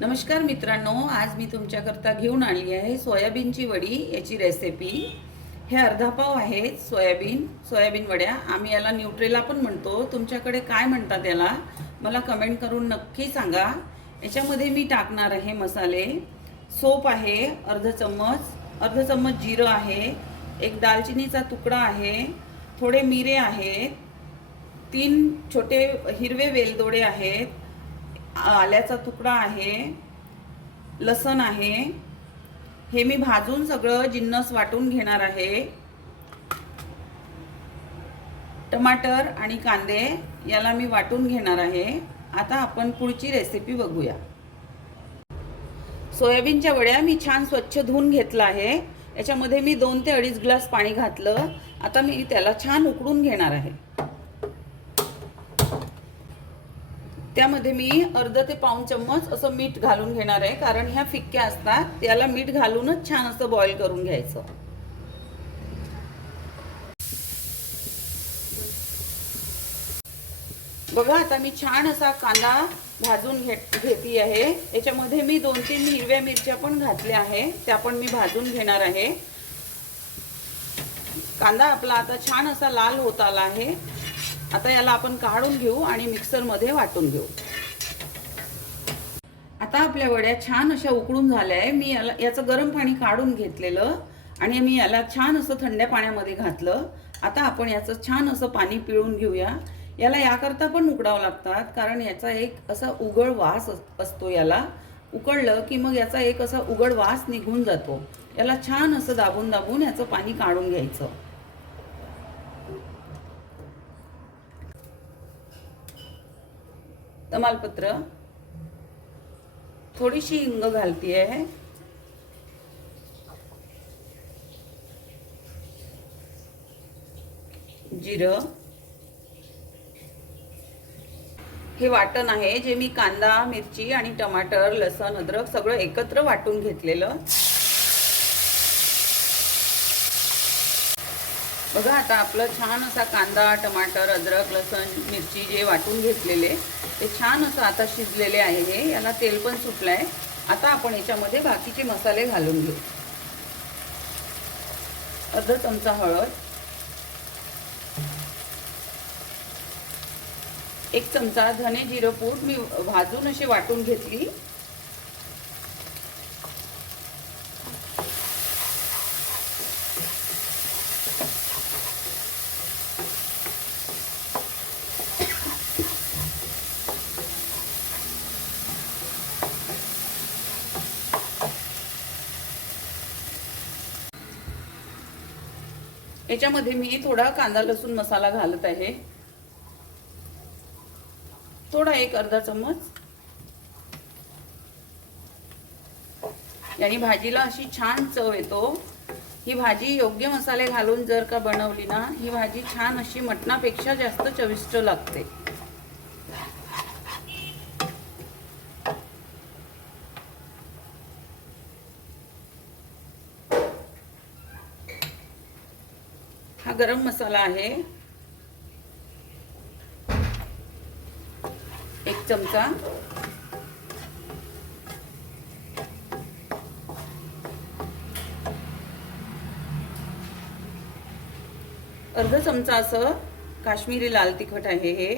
नमस्कार मित्रांनो, आज मी तुमच्याकरता घेऊन आली आहे सोयाबीनची वडी याची रेसिपी। हे अर्धा पाव आहेत सोयाबीन वड्या। आम्ही याला न्यूट्रेला पण म्हणतो। तुमच्याकडे काय म्हणतात याला मला कमेंट करून नक्की सांगा। याच्यामध्ये मी टाकणार आहे मसाले। सोप आहे अर्धा चम्मच जिरं आहे, एक दालचिनीचा तुकडा आहे, थोडे मिरे आहेत, 3 छोटे हिरवे वेलदोडे आहेत, आल्याचा तुकडा आहे, लसण आहे। हे मी भाजून सगळं जिन्नस वाटून घेणार आहे। टमाटर आणि कांदे याला मी वाटून घेणार आहे। आता आपण पुढची रेसिपी बघूया। सोयाबीनच्या वड्या मी छान स्वच्छ धुवून घेतला आहे। याच्यामध्ये मी 2 ते 2.5 ग्लास पाणी घातलं। आता मी त्याला छान उकळून घेणार आहे। त्यामध्ये मी अर्धा ते पाऊण चम्मच असं मीठ घालून घेणार आहे, कारण ह्या फिक्क्या असतात, त्याला मीठ घालूनच छान असं बॉईल करून घ्यायचं। बघा आता मी छान असा कांदा भाजून घेतली आहे। याच्यामध्ये मी 2-3 हिरव्या मिरच्या पण घातल्या आहे, त्या पण मी भाजून घेणार आहे। कांदा आपला आता छान असा लाल होत आला आहे। आता याला आपण काढून घेऊ आणि मिक्सर मध्ये वाटून घेऊ। आता आपल्या वड्या छान अशा उकळून झाल्या आहे। मी याचं गरम पाणी काढून घेतलेलं आणि मी याला छान असं थंड पाण्यामध्ये घातलं। आता आपण याचं छान असं पाणी पिळून घेऊया। याला याकरता पण उकडावं लागतात, कारण याचा एक असा उघड वास असतो। याला उकळलं की मग याचा एक असा उघड वास निघून जातो। याला छान असं दाबून दाबून याचं पाणी काढून घ्यायचं। तमालपत्र, थोडीशी हिंग घालते आहे, जिरं, हे वाटण आहे जे मी कांदा, मिरची आणि टमाटर, लसण, अद्रक सगळं एकत्र वाटून घेतलेलं। बघा आता आपलं छान असा कांदा, टमाटर, अद्रक, लसण, मिरची जे वाटून घेतलेले ते छान असं आता शिजलेले आहे। हे याला तेल पण सुटलंय। आता आपण याच्यामध्ये बाकीचे मसाले घालून घेऊ। अर्धा चमचा हळद, 1 चमचा धने जिरं पूड मी भाजून अशी वाटून घेतली। याच्यामध्ये मी थोडा कांदा लसूण मसाला घालत आहे, थोडा एक अर्धा चम्मच। यानी भाजीला अशी छान चव येतो। ही भाजी योग्य मसाले घालून जर का बनवली ना, ही भाजी छान अशी मटणापेक्षा जास्त चविष्ट लागते। हा गरम मसाला आहे, 1 चमचा। अर्धा चमचा असं काश्मीरी लाल तिखट आहे हे।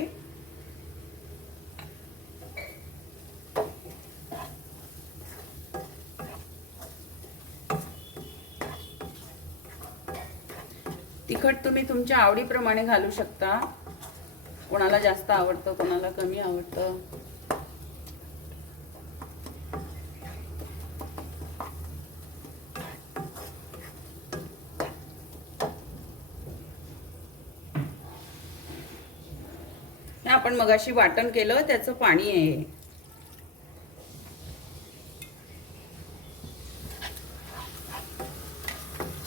तिखट तुम्ही तुमच्या आवडीप्रमाणे घालू शकता। कोणाला जास्त आवडतं, कोणाला कमी आवडतं। हे आपण मगाशी वाटण केलं त्याचं पाणी आहे।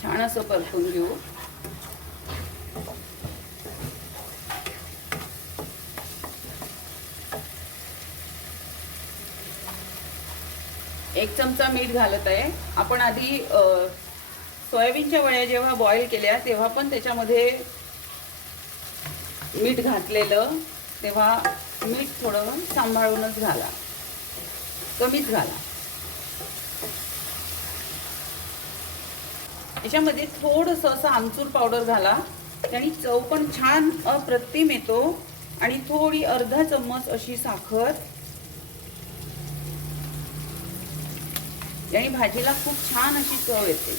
छान असं परतून घेऊ। एक चमचा मीठ घालत आहे। आपण आधी सोयाबीनच्या वड्या जेव्हा बॉईल केल्या तेव्हा पण त्याच्यामध्ये मीठ घातलेलं, तेव्हा मीठ थोडं सांभाळूनच घाला। कमीच घाला. याच्यामध्ये थोडंसं असं आमचूर पावडर घाला, त्याने चव पण छान अप्रतिम येतो. आणि थोडी अर्धा चम्मच अशी साखर, याने भाजीला खूप छान अशी चव येते.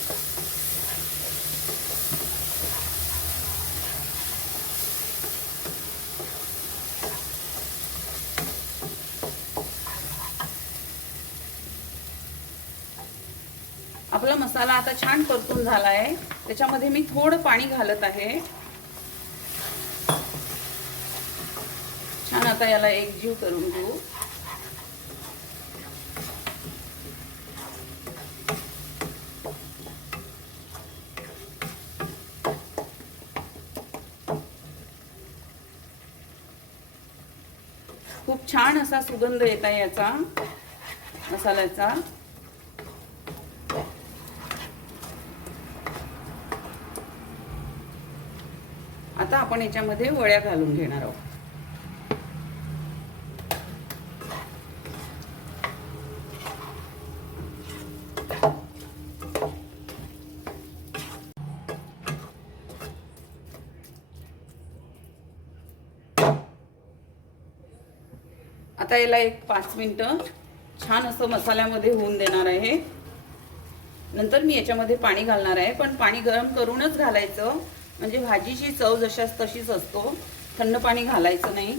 आपला मसाला आता छान परतून झाला आहे. त्याच्यामध्ये मी थोडं पाणी घालत आहे. छान आता याला एकजीव करून घेऊ. खूप छान असा सुगंध येत आहे याचा मसाल्याचा. आता आपण याच्यामध्ये वड्या घालून घेणार आहोत. आता याला एक 5 मिनिटं छान असं मसाल्यामध्ये होऊन देणार आहे. नंतर मी याच्यामध्ये पाणी घालणार आहे, पण पाणी गरम करूनच घालायचं, म्हणजे भाजीची चव जशाच तशीच असतो. थंड पाणी घालायचं नाही.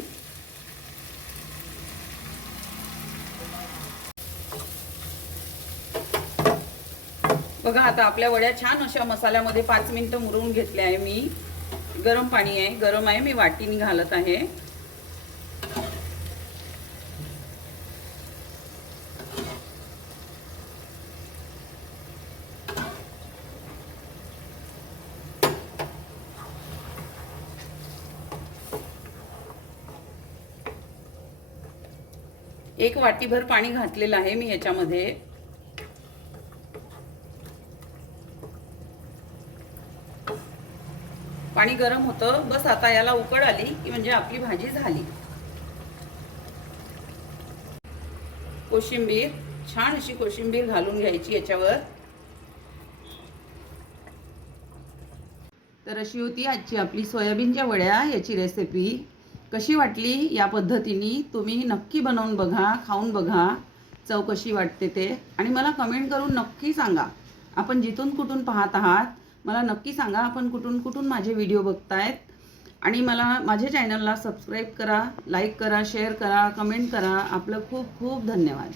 बघा आता आपल्या वड्या छान अशा मसाल्यामध्ये 5 मिनिटं मुरवून घेतल्या आहे मी. गरम पाणी आहे, गरम आहे, मी वाटीने घालत आहे. एक वाटीभर पाणी घातलेलं आहे मी याच्यामध्ये. पाणी गरम होतं. बस आता याला उकळ आली की म्हणजे आपली भाजी झाली. कोशिंबीर, छान अशी कोशिंबीर घालून घ्यायची याच्यावर. तर अशी होती आजची आपली सोयाबीनच्या वड्या याची रेसिपी. कशी वाटली या पद्धतीने तुम्ही नक्की बनवून बघा, खाऊन बघा चव कशी वाटते ते, आणि मला कमेंट करून नक्की सांगा. आपण जिथून कुठून पाहत आहात मला नक्की सांगा. आपण कुठून कुठून माझे व्हिडिओ बघतायत. आणि मला माझ्या चॅनलला सबस्क्राईब करा, लाईक करा, शेअर करा, कमेंट करा. आपलं खूप खूप धन्यवाद.